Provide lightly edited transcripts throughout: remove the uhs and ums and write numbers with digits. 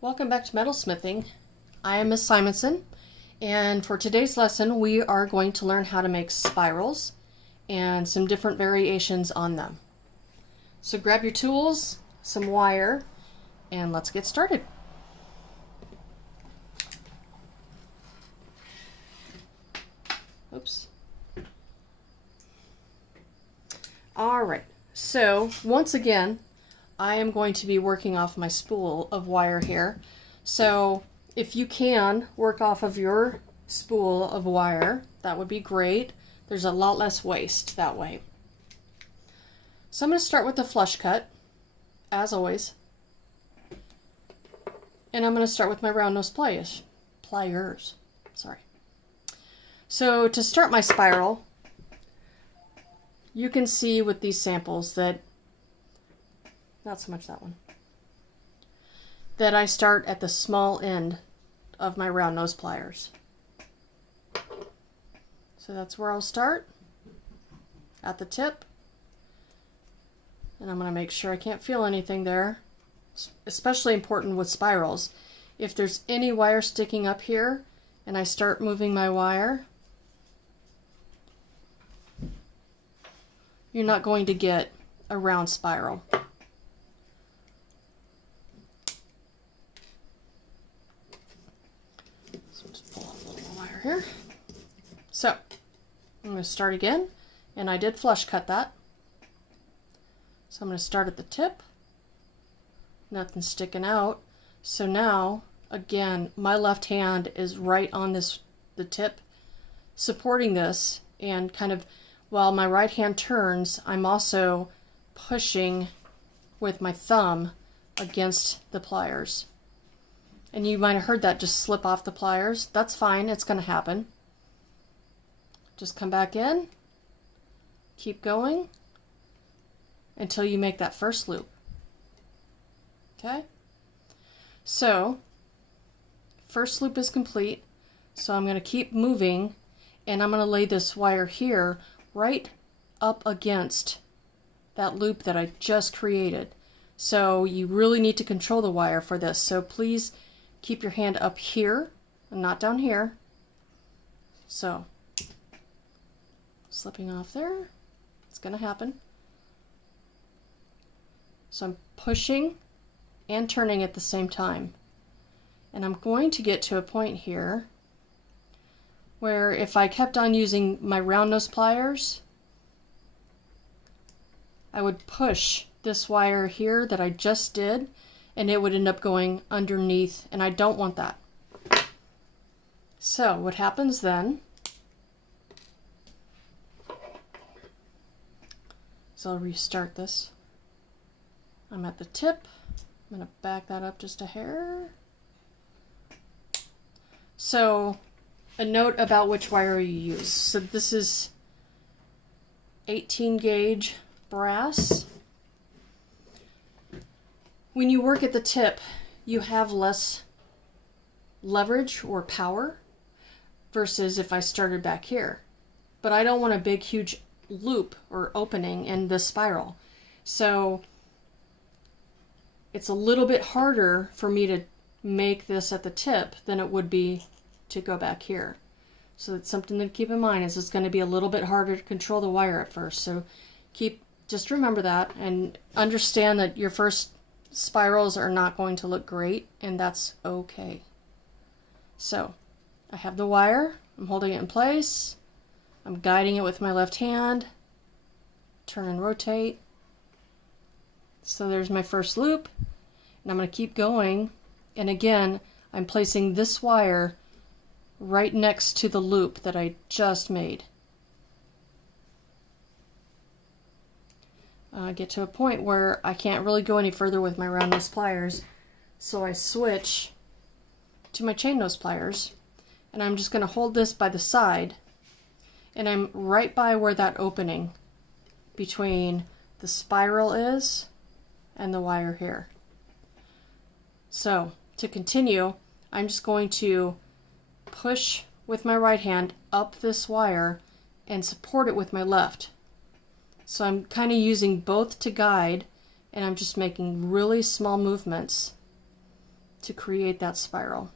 Welcome back to metalsmithing. I am Miss Simonson, and for today's lesson we are going to learn how to make spirals and some different variations on them. So grab your tools, some wire, and let's get started. Oops. Alright, so once again I am going to be working off my spool of wire here. So if you can work off of your spool of wire, that would be great. There's a lot less waste that way. So I'm going to start with the flush cut, as always. And I'm going to start with my round nose pliers. Sorry. So to start my spiral, you can see with these samples that not so much that one, that I start at the small end of my round nose pliers. So that's where I'll start, at the tip. And I'm going to make sure I can't feel anything there. It's especially important with spirals. If there's any wire sticking up here and I start moving my wire, you're not going to get a round spiral. Here. So I'm going to start again, and I did flush cut that. So I'm going to start at the tip, nothing sticking out. So now again my left hand is right on the tip supporting this, and kind of while my right hand turns, I'm also pushing with my thumb against the pliers. And you might have heard that just slip off the pliers. That's fine, it's going to happen. Just come back in, keep going until you make that first loop. Okay? So, first loop is complete. So I'm going to keep moving, and I'm going to lay this wire here right up against that loop that I just created. So you really need to control the wire for this. So please keep your hand up here and not down here. So, slipping off there, it's going to happen. So I'm pushing and turning at the same time. And I'm going to get to a point here where if I kept on using my round nose pliers, I would push this wire here that I just did, and it would end up going underneath, and I don't want that. So what happens then, so I'll restart this. I'm at the tip. I'm going to back that up just a hair. So a note about which wire you use. So this is 18 gauge brass. When you work at the tip, you have less leverage or power versus if I started back here. But I don't want a big, huge loop or opening in this spiral. So it's a little bit harder for me to make this at the tip than it would be to go back here. So that's something to keep in mind, is it's going to be a little bit harder to control the wire at first. So just remember that, and understand that your first spirals are not going to look great, and that's okay. So I have the wire, I'm holding it in place, I'm guiding it with my left hand, turn and rotate. So there's my first loop, and I'm going to keep going, and again I'm placing this wire right next to the loop that I just made. Get to a point where I can't really go any further with my round nose pliers, so I switch to my chain nose pliers, and I'm just going to hold this by the side, and I'm right by where that opening between the spiral is and the wire here. So to continue, I'm just going to push with my right hand up this wire and support it with my left. So I'm kind of using both to guide, and I'm just making really small movements to create that spiral.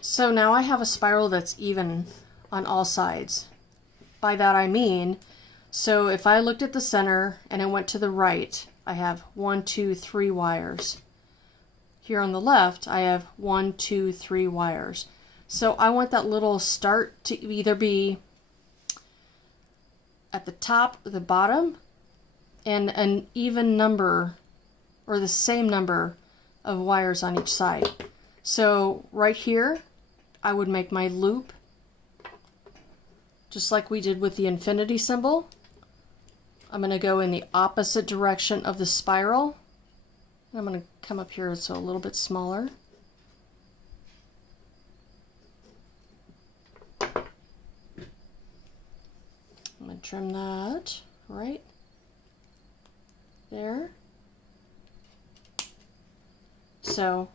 So now I have a spiral that's even on all sides. By that I mean, so if I looked at the center and I went to the right, I have 1, 2, 3 wires. Here on the left, I have 1, 2, 3 wires. So I want that little start to either be at the top or the bottom, and an even number or the same number of wires on each side. So right here, I would make my loop just like we did with the infinity symbol. I'm going to go in the opposite direction of the spiral. I'm going to come up here so a little bit smaller. I'm going to trim that right there. So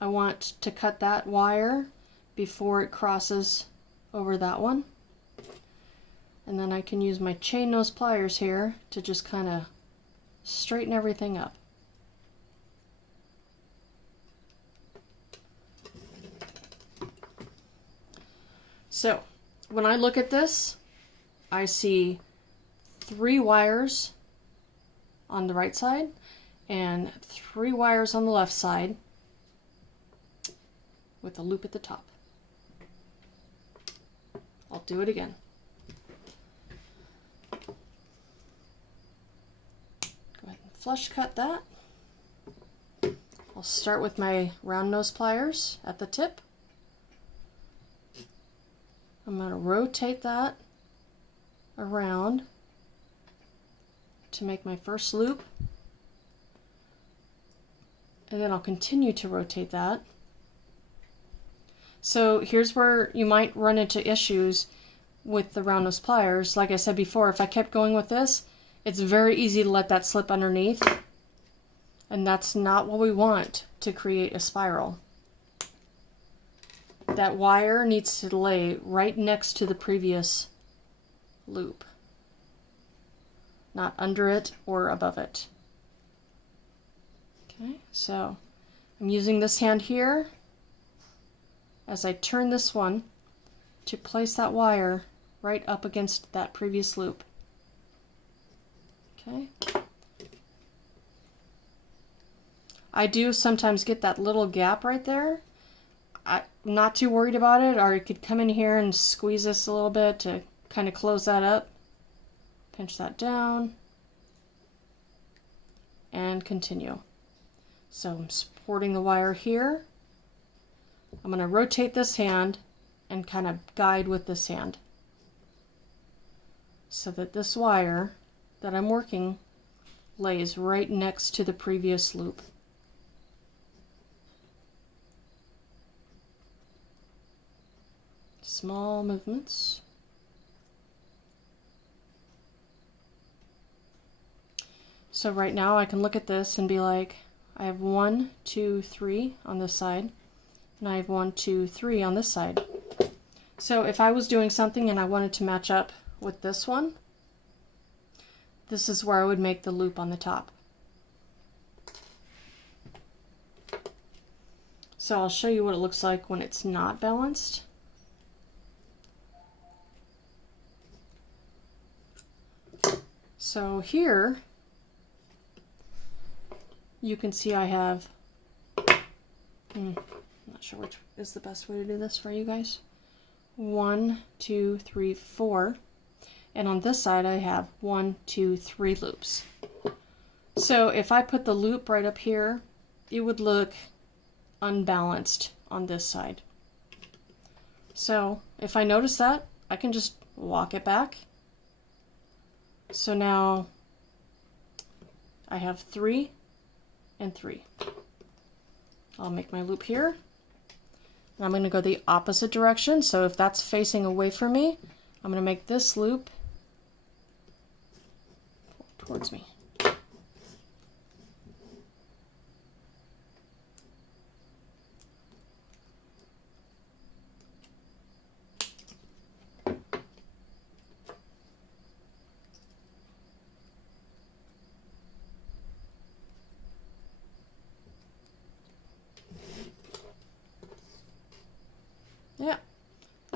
I want to cut that wire before it crosses over that one. And then I can use my chain nose pliers here to just kind of straighten everything up. So when I look at this, I see 3 wires on the right side and 3 wires on the left side with a loop at the top. I'll do it again. Go ahead and flush cut that. I'll start with my round nose pliers at the tip. I'm going to rotate that around to make my first loop, and then I'll continue to rotate that. So here's where you might run into issues with the round nose pliers. Like I said before, if I kept going with this, it's very easy to let that slip underneath, and that's not what we want to create a spiral. That wire needs to lay right next to the previous loop, not under it or above it. Okay, so I'm using this hand here as I turn this one to place that wire right up against that previous loop. Okay. I do sometimes get that little gap right there. I'm not too worried about it, or I could come in here and squeeze this a little bit to kind of close that up. Pinch that down and continue. So I'm supporting the wire here. I'm going to rotate this hand and kind of guide with this hand so that this wire that I'm working lays right next to the previous loop. Small movements. So right now I can look at this and be like, I have 1, 2, 3 on this side, and I have 1, 2, 3 on this side. So if I was doing something and I wanted to match up with this one, this is where I would make the loop on the top. So I'll show you what it looks like when it's not balanced. So here, you can see I have, I'm not sure which is the best way to do this for you guys. 1, 2, 3, 4. And on this side I have 1, 2, 3 loops. So if I put the loop right up here, it would look unbalanced on this side. So if I notice that, I can just walk it back. So now I have 3 and 3. I'll make my loop here. And I'm going to go the opposite direction. So if that's facing away from me, I'm going to make this loop towards me.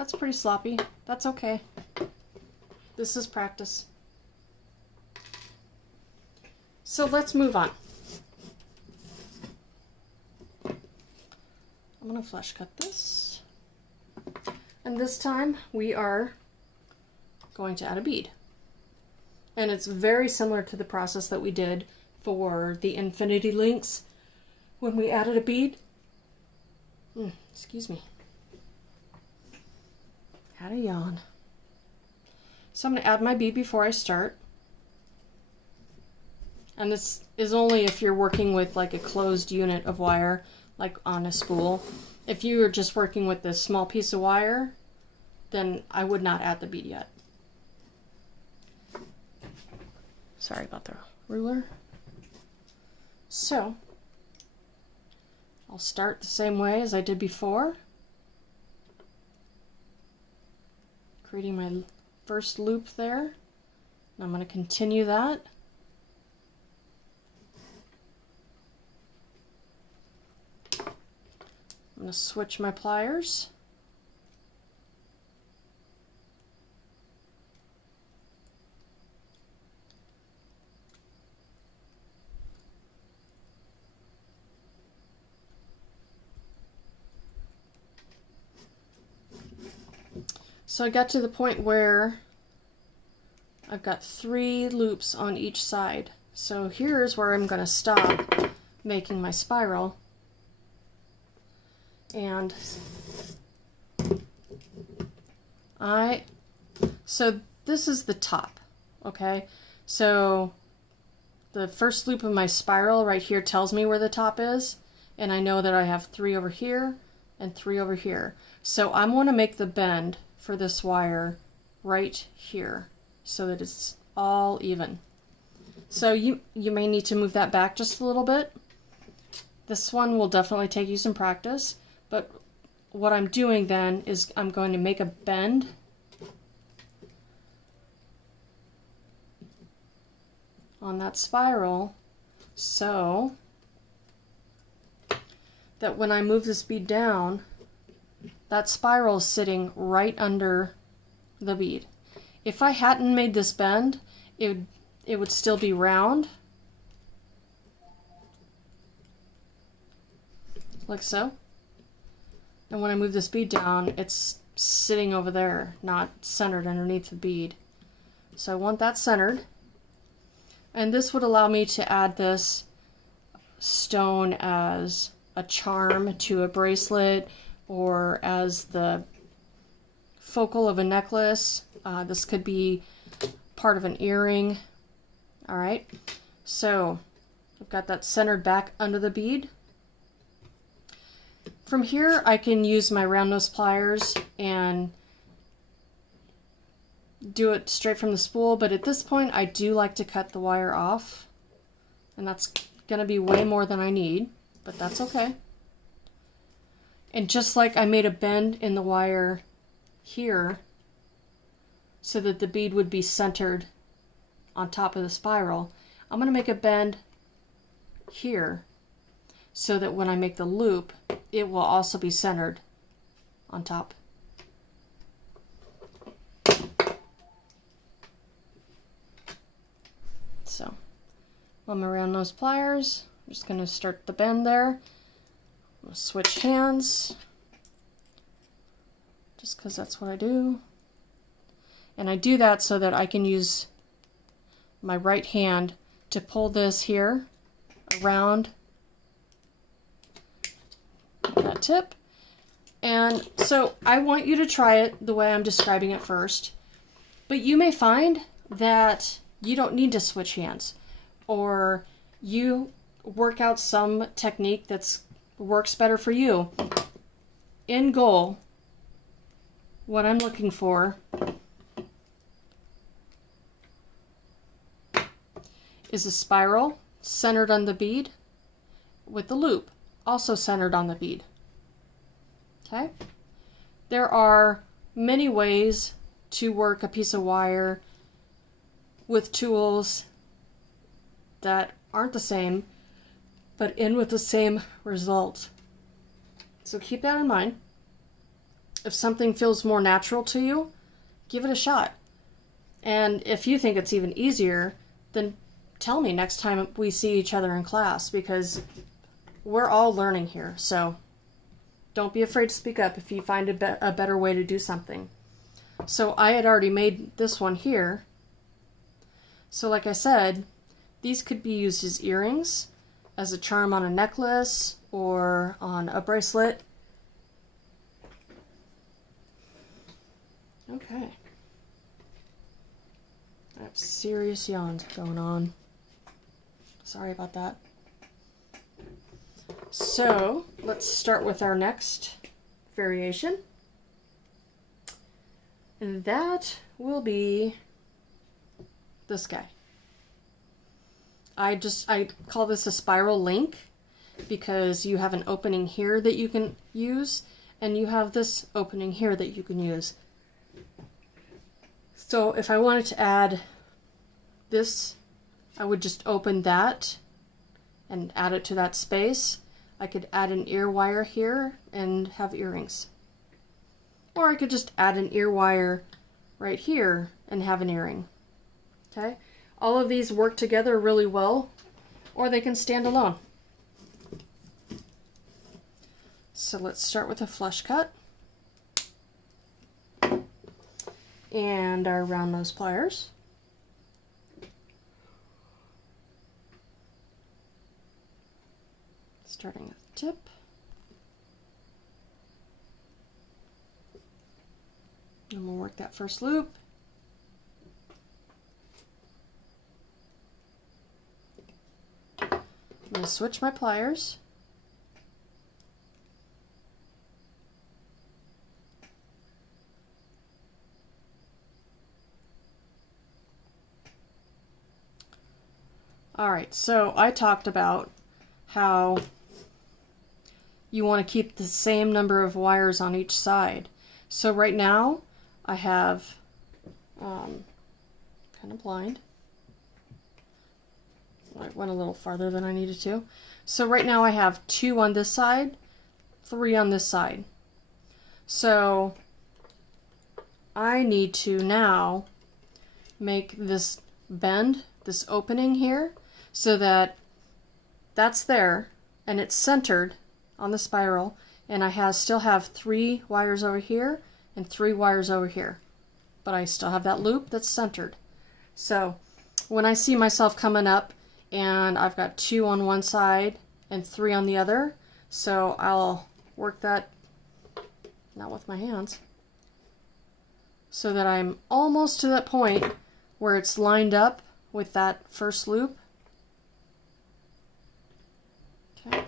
That's pretty sloppy. That's okay. This is practice. So let's move on. I'm going to flush cut this. And this time we are going to add a bead. And it's very similar to the process that we did for the infinity links when we added a bead. Excuse me. Had a yawn. So I'm going to add my bead before I start. And this is only if you're working with like a closed unit of wire, like on a spool. If you are just working with this small piece of wire, then I would not add the bead yet. Sorry about the ruler. So, I'll start the same way as I did before. Creating my first loop there. And I'm going to continue that. I'm going to switch my pliers. So I got to the point where I've got 3 loops on each side. So here's where I'm going to stop making my spiral. And so this is the top, okay? So the first loop of my spiral right here tells me where the top is, and I know that I have 3 over here and 3 over here. So I'm going to make the bend for this wire right here so that it's all even. So you may need to move that back just a little bit. This one will definitely take you some practice. But what I'm doing then is I'm going to make a bend on that spiral so that when I move this bead down, that spiral is sitting right under the bead. If I hadn't made this bend, it would still be round, like so. And when I move this bead down, it's sitting over there, not centered underneath the bead. So I want that centered. And this would allow me to add this stone as a charm to a bracelet or as the focal of a necklace. This could be part of an earring. All right, so I've got that centered back under the bead. From here, I can use my round nose pliers and do it straight from the spool, but at this point, I do like to cut the wire off, and that's going to be way more than I need, but that's okay. And just like I made a bend in the wire here so that the bead would be centered on top of the spiral, I'm going to make a bend here so that when I make the loop, it will also be centered on top. So, on my round nose pliers, I'm just going to start the bend there. I'm going to switch hands, just because that's what I do. And I do that so that I can use my right hand to pull this here around that tip. And so I want you to try it the way I'm describing it first, but you may find that you don't need to switch hands, or you work out some technique that works better for you. In goal, what I'm looking for is a spiral centered on the bead with the loop also centered on the bead. Okay? There are many ways to work a piece of wire with tools that aren't the same, but end with the same result. So keep that in mind. If something feels more natural to you, give it a shot. And if you think it's even easier, then tell me next time we see each other in class, because we're all learning here. So don't be afraid to speak up if you find a better way to do something. So I had already made this one here. So like I said, these could be used as earrings, as a charm on a necklace, or on a bracelet. Okay. I have serious yawns going on. Sorry about that. So, let's start with our next variation. And that will be this guy. I call this a spiral link because you have an opening here that you can use, and you have this opening here that you can use. So if I wanted to add this, I would just open that and add it to that space. I could add an ear wire here and have earrings. Or I could just add an ear wire right here and have an earring. Okay? All of these work together really well, or they can stand alone. So let's start with a flush cut and our round nose pliers. Starting at the tip. And we'll work that first loop. I'm going to switch my pliers. Alright, so I talked about how you want to keep the same number of wires on each side. So right now I have kind of blind. I went a little farther than I needed to. So right now I have 2 on this side, 3 on this side. So I need to now make this bend, this opening here, so that that's there and it's centered on the spiral, and I still have 3 wires over here and 3 wires over here, but I still have that loop that's centered. So when I see myself coming up and I've got 2 on one side and 3 on the other, so I'll work that, not with my hands, so that I'm almost to that point where it's lined up with that first loop. Okay.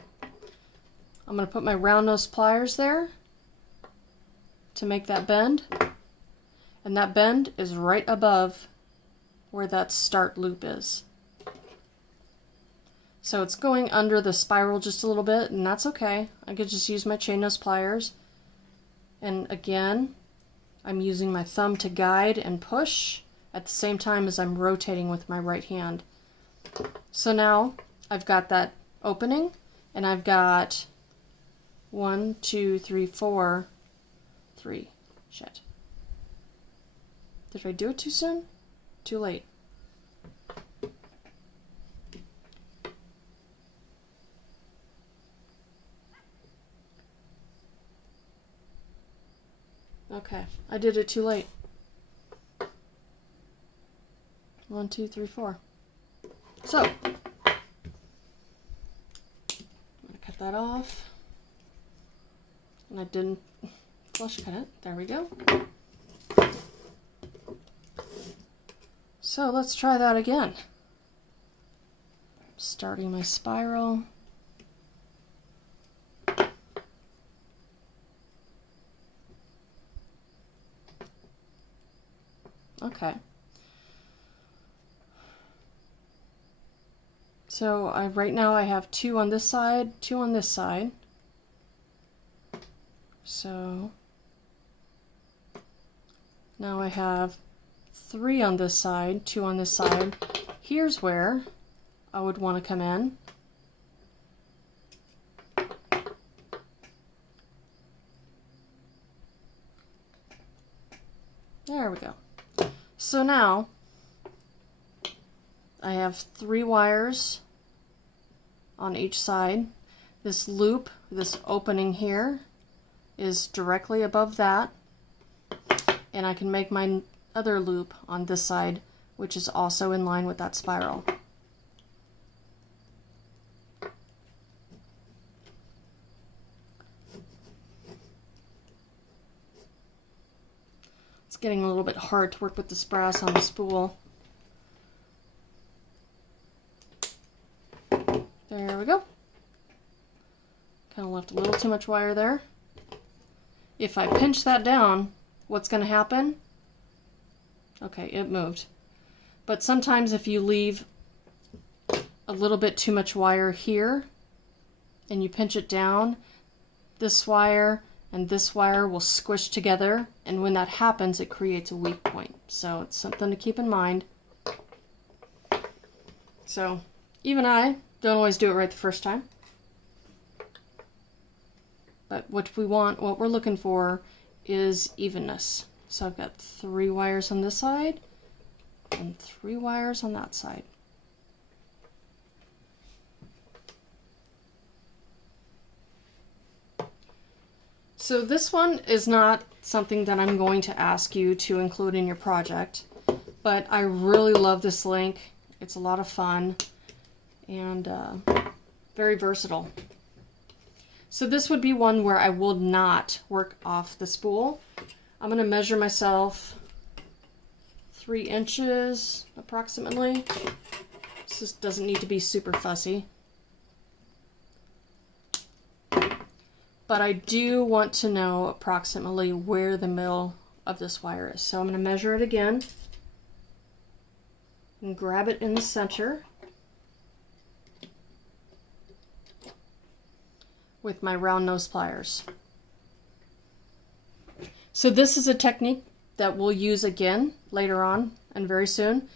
I'm going to put my round nose pliers there to make that bend, and that bend is right above where that start loop is. So it's going under the spiral just a little bit, and that's okay. I could just use my chain nose pliers, and again I'm using my thumb to guide and push at the same time as I'm rotating with my right hand. So now I've got that opening, and I've got 1, 2, 3, 4, 3. Shit. Did I do it too soon? Too late. Okay, I did it too late. 1, 2, 3, 4. So, I'm gonna cut that off. And I didn't flush cut it. There we go. So let's try that again. Starting my spiral. Okay. So right now I have 2 on this side, 2 on this side. So now I have 3 on this side, 2 on this side. Here's where I would want to come in. There we go. So now I have 3 wires on each side. This loop, this opening here, is directly above that, and I can make my other loop on this side, which is also in line with that spiral. It's getting a little bit hard to work with this brass on the spool. There we go. Kind of left a little too much wire there. If I pinch that down, what's going to happen? Okay, it moved. But sometimes if you leave a little bit too much wire here and you pinch it down, this wire and this wire will squish together, and when that happens it creates a weak point. So it's something to keep in mind. So even I don't always do it right the first time. But what we're looking for is evenness. So I've got 3 wires on this side and 3 wires on that side. So this one is not something that I'm going to ask you to include in your project, but I really love this link. It's a lot of fun and very versatile. So this would be one where I will not work off the spool. I'm going to measure myself 3 inches approximately. This just doesn't need to be super fussy. But I do want to know approximately where the middle of this wire is. So I'm going to measure it again and grab it in the center with my round nose pliers. So this is a technique that we'll use again later on and very soon,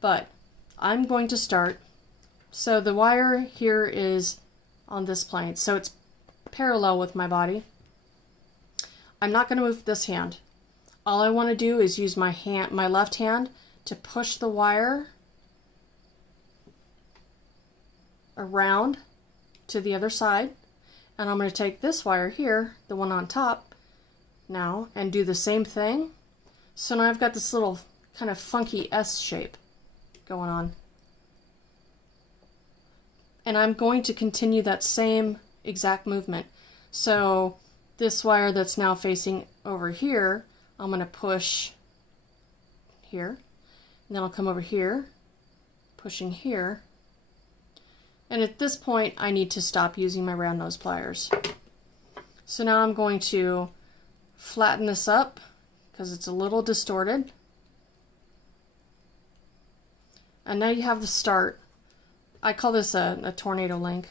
but I'm going to start. So the wire here is on this plane, so it's parallel with my body. I'm not going to move this hand. All I want to do is use my left hand to push the wire around to the other side. And I'm going to take this wire here, the one on top now, and do the same thing. So now I've got this little kind of funky S shape going on. And I'm going to continue that same exact movement. So this wire that's now facing over here, I'm going to push here, and then I'll come over here, pushing here. And at this point, I need to stop using my round nose pliers. So now I'm going to flatten this up because it's a little distorted. And now you have the start. I call this a tornado link.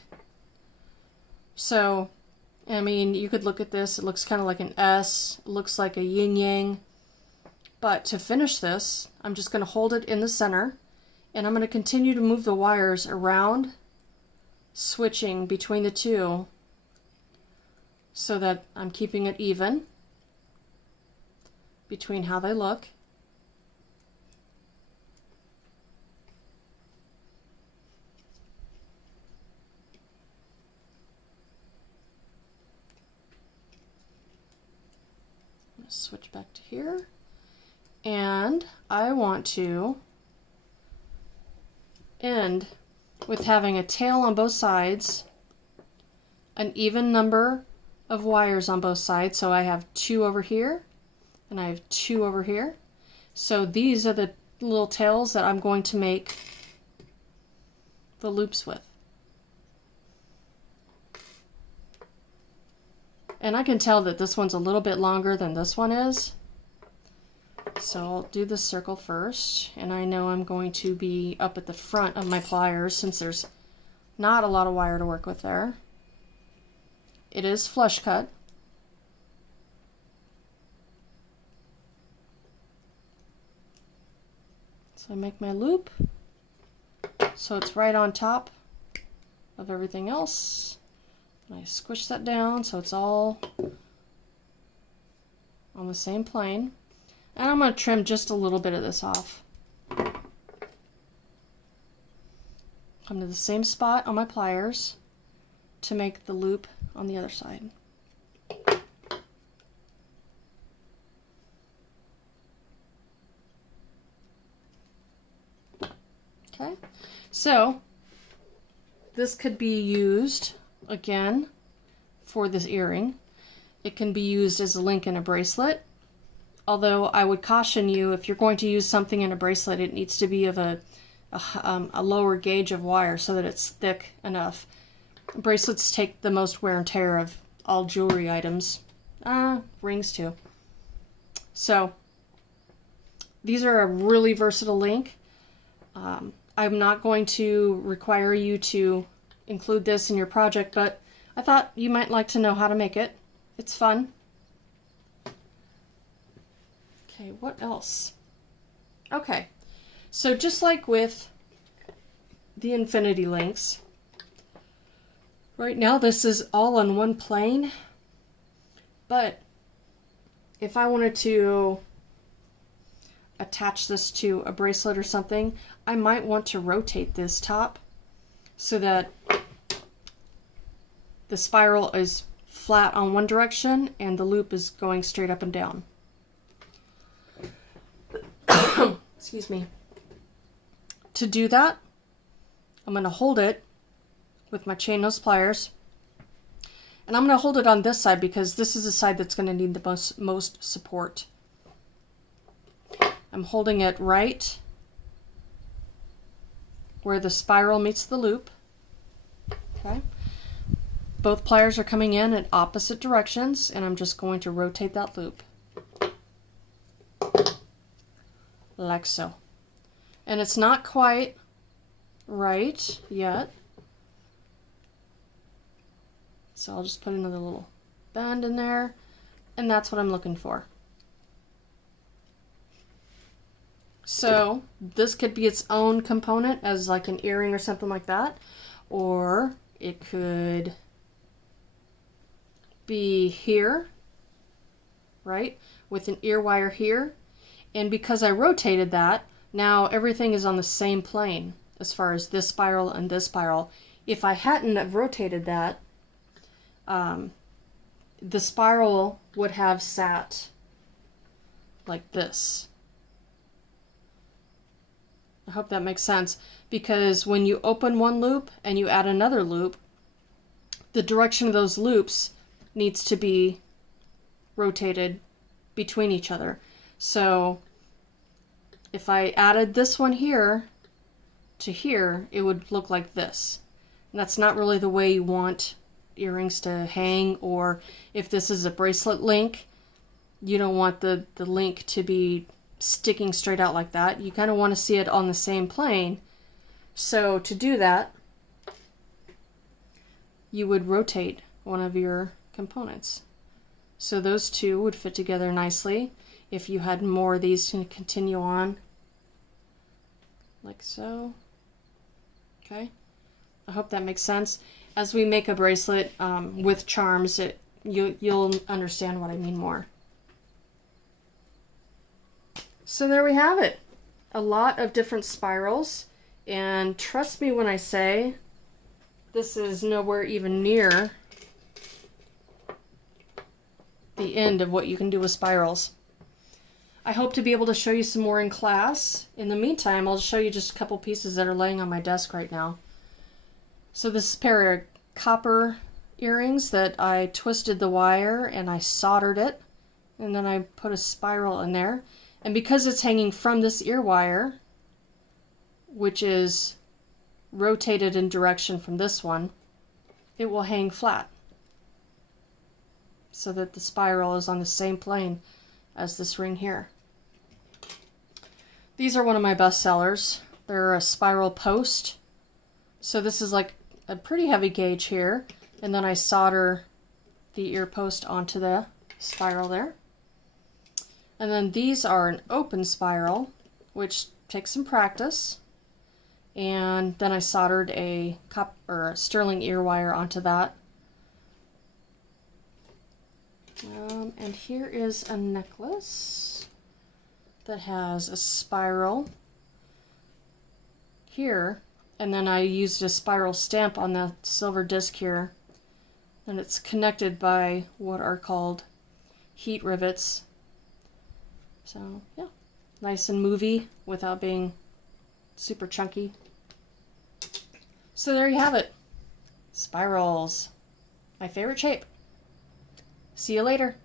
So, I mean, you could look at this. It looks kind of like an S. It looks like a yin-yang. But to finish this, I'm just going to hold it in the center. And I'm going to continue to move the wires around, switching between the two so that I'm keeping it even between how they look. I'm going to switch back to here, and I want to end with having a tail on both sides, an even number of wires on both sides. So I have 2 over here and I have 2 over here. So these are the little tails that I'm going to make the loops with. And I can tell that this one's a little bit longer than this one is. So I'll do this circle first, and I know I'm going to be up at the front of my pliers since there's not a lot of wire to work with there. It is flush cut. So I make my loop so it's right on top of everything else. And I squish that down so it's all on the same plane. And I'm going to trim just a little bit of this off. Come to the same spot on my pliers to make the loop on the other side. Okay, so this could be used again for this earring. It can be used as a link in a bracelet, although I would caution you, if you're going to use something in a bracelet, it needs to be of a lower gauge of wire so that it's thick enough. Bracelets take the most wear and tear of all jewelry items. Rings too. So these are a really versatile link. I'm not going to require you to include this in your project, but I thought you might like to know how to make it. It's fun. Okay, what else? Okay, so just like with the infinity links, right now this is all on one plane, but if I wanted to attach this to a bracelet or something, I might want to rotate this top so that the spiral is flat on one direction and the loop is going straight up and down. Excuse me. To do that, I'm going to hold it with my chain nose pliers, and I'm going to hold it on this side because this is the side that's going to need the most support. I'm holding it right where the spiral meets the loop. Okay. Both pliers are coming in at opposite directions, and I'm just going to rotate that loop. Like so. And it's not quite right yet. So I'll just put another little bend in there, and that's what I'm looking for. So this could be its own component as like an earring or something like that, or it could be here, right, with an ear wire here. And because I rotated that, now everything is on the same plane as far as this spiral and this spiral. If I hadn't have rotated that, the spiral would have sat like this. I hope that makes sense, because when you open one loop and you add another loop, the direction of those loops needs to be rotated between each other. So if I added this one here to here, it would look like this. And that's not really the way you want earrings to hang, or if this is a bracelet link, you don't want the link to be sticking straight out like that. You kind of want to see it on the same plane. So to do that, you would rotate one of your components. So those two would fit together nicely if you had more of these to continue on, like so. Okay, I hope that makes sense. As we make a bracelet with charms, you'll understand what I mean more. So there we have it. A lot of different spirals, and trust me when I say this is nowhere even near the end of what you can do with spirals. I hope to be able to show you some more in class. In the meantime, I'll show you just a couple pieces that are laying on my desk right now. So this is a pair of copper earrings that I twisted the wire and I soldered it, and then I put a spiral in there. And because it's hanging from this ear wire, which is rotated in direction from this one, it will hang flat so that the spiral is on the same plane as this ring here. These are one of my best sellers. They're a spiral post. So this is like a pretty heavy gauge here, and then I solder the ear post onto the spiral there. And then these are an open spiral, which takes some practice. And then I soldered a sterling ear wire onto that. And here is a necklace. that has a spiral here, and then I used a spiral stamp on the silver disc here, and it's connected by what are called heat rivets. So yeah, nice and movie without being super chunky. So there you have it. Spirals. My favorite shape. See you later.